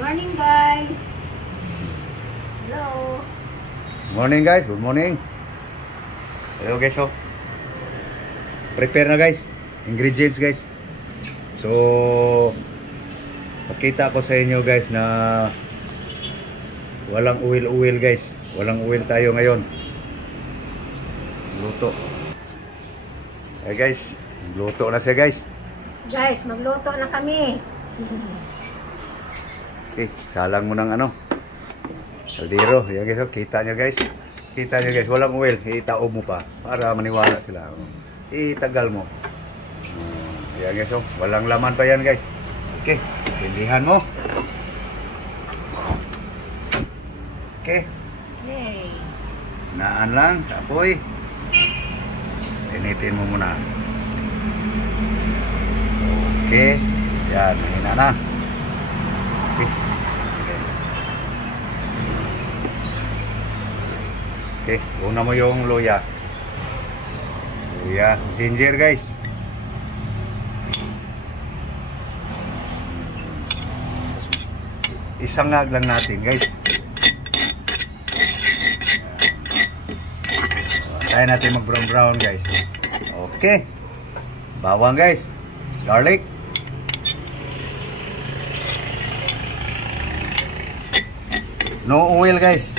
Morning guys. Hello. Morning guys, good morning. Hello guys, so prepare na guys, ingredients guys. So makita ko sa inyo guys na walang oil guys. Walang oil tayo ngayon. Luto. Eh guys, luto na siya guys. Guys, magluto na kami. Okay, salang mo ng ano, kaldero. Yan guys, kita nyo guys. Kita nyo guys, walang oil. Itao mo pa para maniwala sila. Itagal mo. Yan guys, walang laman pa yan guys. Okay, sindihan mo. Okay. Yay. Naan lang sa apoy. Initin mo muna. Okay. Yan, mahina na. Okay. Okay, una mo yung luya. Luya, ginger guys. Isangag lang natin guys. Kaya natin mag brown guys. Okay. Bawang guys. Garlic. No oil guys.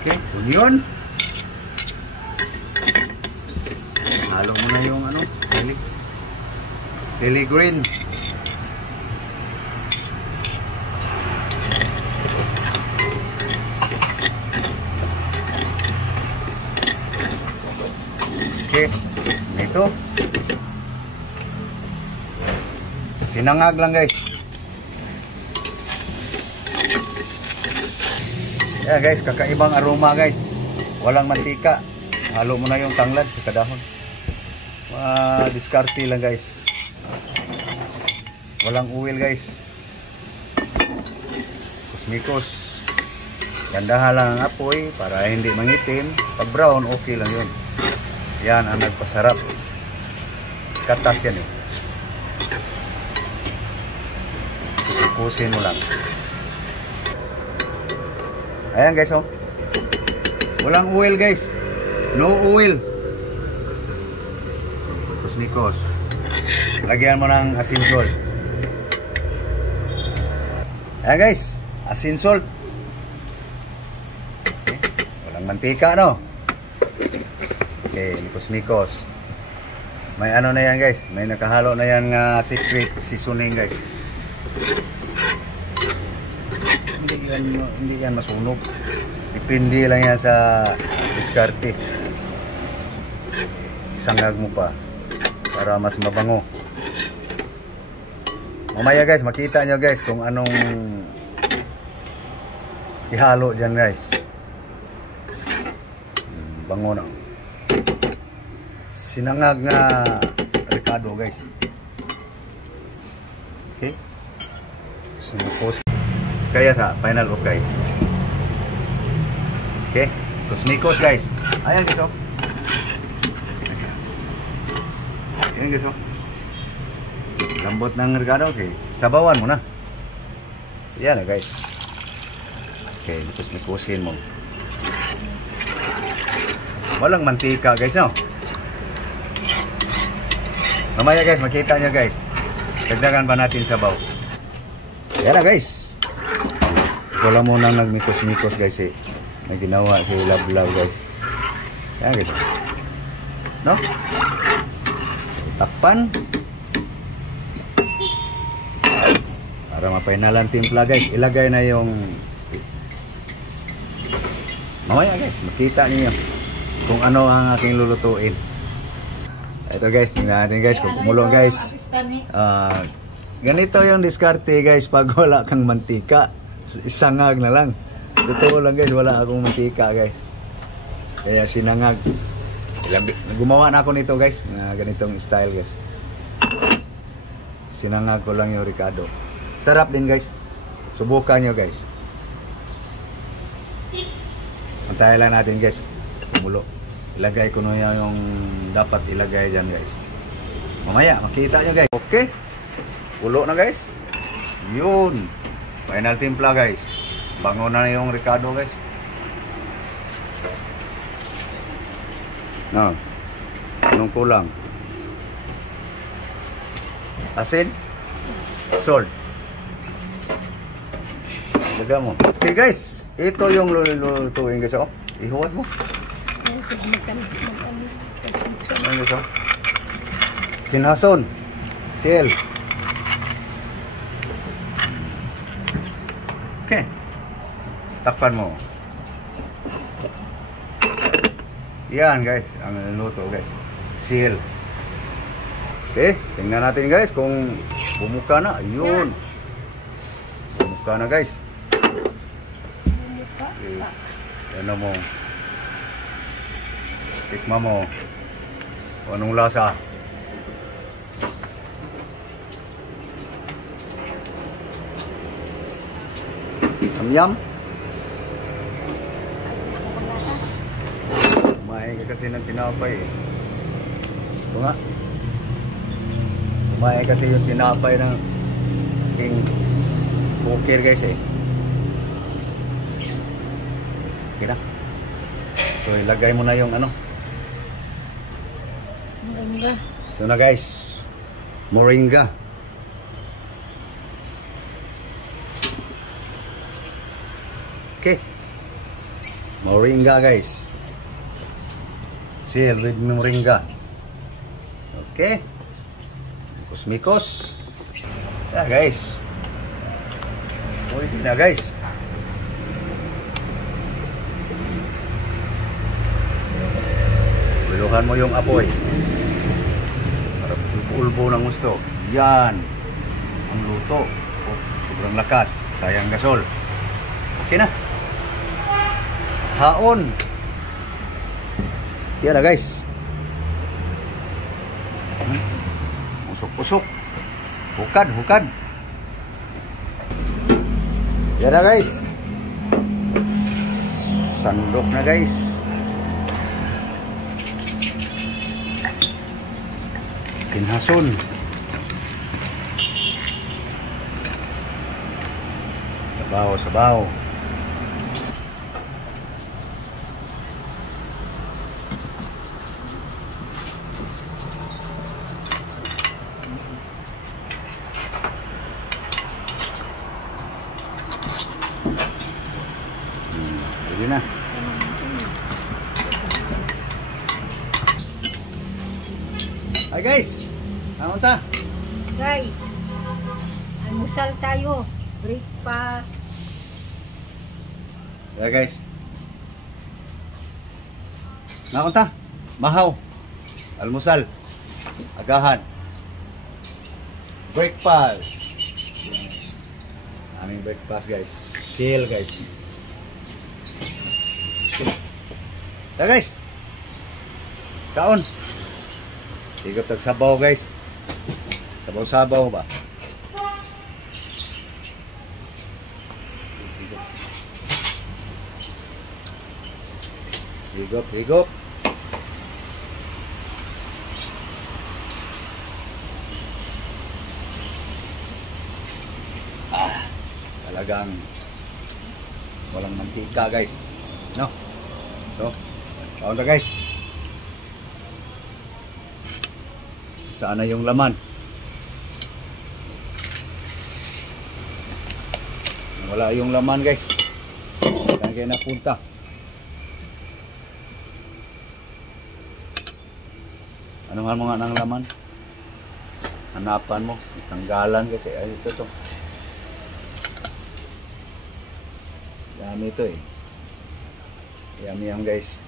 Okay, so yun. Halo mo na yung ano, chili green. Okay, ito. Sinangag lang guys. Yeah guys, kakaibang aroma guys. Walang mantika. Halo mo na yung tanglad sa kadahon. Diskarte lang guys. Walang oil guys. Kusmikos. Gandahan lang ang apoy para hindi mangitim. Pag brown, okay lang yun. Yan ang nagpasarap. Katas yan eh. Kusin mo lang. Ayan guys, oh. Walang oil guys. No oil. Kusmikos. Lagyan mo ng asin salt. Ayan guys, asin salt. Okay. Walang mantika, no? Okay, kusmikos. May ano na yan guys. May nakahalo na yan secret seasoning guys. Hindi yan masunog. Depende lang yan sa diskarte. Isangag mo pa para mas mabango. Mamaya guys, makita nyo guys kung anong ihalo dyan guys. Bango na. Sinangag nga ricado guys. Okay. Sinupos. Kaya sa final okay. Okay. Kusmikos guys. Ayan guys, oh. Ayan guys, oh. Lambot ng ricado. Okay. Sabawan mo na. Yan na guys. Okay. Kusmikosin mo. Walang mantika guys, no? Mamaya guys, makita nyo guys. Dagdagan pa natin sabaw. Yan na guys. Wala mo nang nagmikos-mikos guys eh. May ginawa si Love guys. Yan guys. No? Takpan. Para mapainalan timpla guys. Ilagay na yung mamaya guys, makita niyo kung ano ang aking lulutuin. Ito guys, tingnan natin guys kung kumulo guys. Ganito yung diskarte guys pag wala kang mantika. Isangag na lang. Totoo lang guys, wala akong mantika guys. Kaya sinangag. Gumawa na ako nito guys, na ganitong style guys. Sinangag ko lang yung ricado. Sarap din guys. Subukan nyo guys. Antayin lang natin guys. Kumulo. Ilagay ko na yung dapat ilagay dyan guys. Mamaya makita nyo guys. Okay, ulo na guys. Yun, final timpla guys. Bango na yung Ricardo guys. No, anong kulang? Asin, salt. Lagyan mo. Okay guys, ito yung lulutuin guys. Oh, ihuwad mo. Ayan guys, oh. Kinhason, sil. Okay, takpan mo. Yan guys, ang luto guys. Sil. Okay, tingnan natin guys kung bumuka na. Yun. Bumuka na guys. Okay. Ano mo? Tikma mo. Anong lasa? Yum. Kumain ka kasi ng tinapay eh. Ito nga. Kumain kasi yung tinapay ng aking bukir guys eh. Okay na. So ilagay mo na yung ano. Moringa. Ito na guys. Moringa. Okay. Moringa guys. Seal with moringa. Okay. Mikos-mikos. Yeah guys. Pwede na guys. Biluhan mo yung apoy. Para ulbo ng gusto. Yan. Ang luto. Oh, sobrang lakas. Sayang gasol. Okay na. Haon. Yan na guys. Pusok-pusok. Hukad. Yan na guys. Sandok na guys. Kinhason. Sabaw. Pwede na. Hi guys. Ano ta? Guys, almusal tayo. Breakfast. Yeah guys. Nakunta? Mahaw. Almusal. Agahan. Breakfast. Aming breakfast guys. Chill guys. Yeah guys. Kaon. Higop tag sabaw guys. Sabaw-sabaw ba? Higop. Talagang walang mantika guys. No? So, kaon na guys. Saan na yung laman? Wala yung laman guys. Saan kayo napunta? Ano nga mga ng laman? Hanapan mo. Tanggalan kasi. Ay, ito to. Dami ito eh. Yummy yan guys.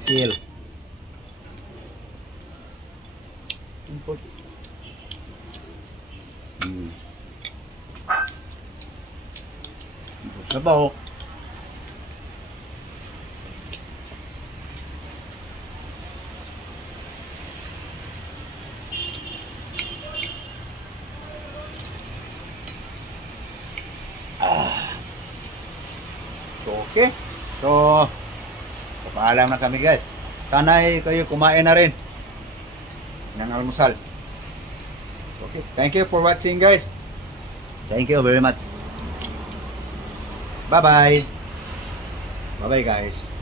Seal. Import. Sabaw. So, okay. So, papaalam na kami guys. Sana'y kayo kumain na rin ng almusal. Okay. Thank you for watching guys. Thank you very much. Bye-bye. Bye-bye guys.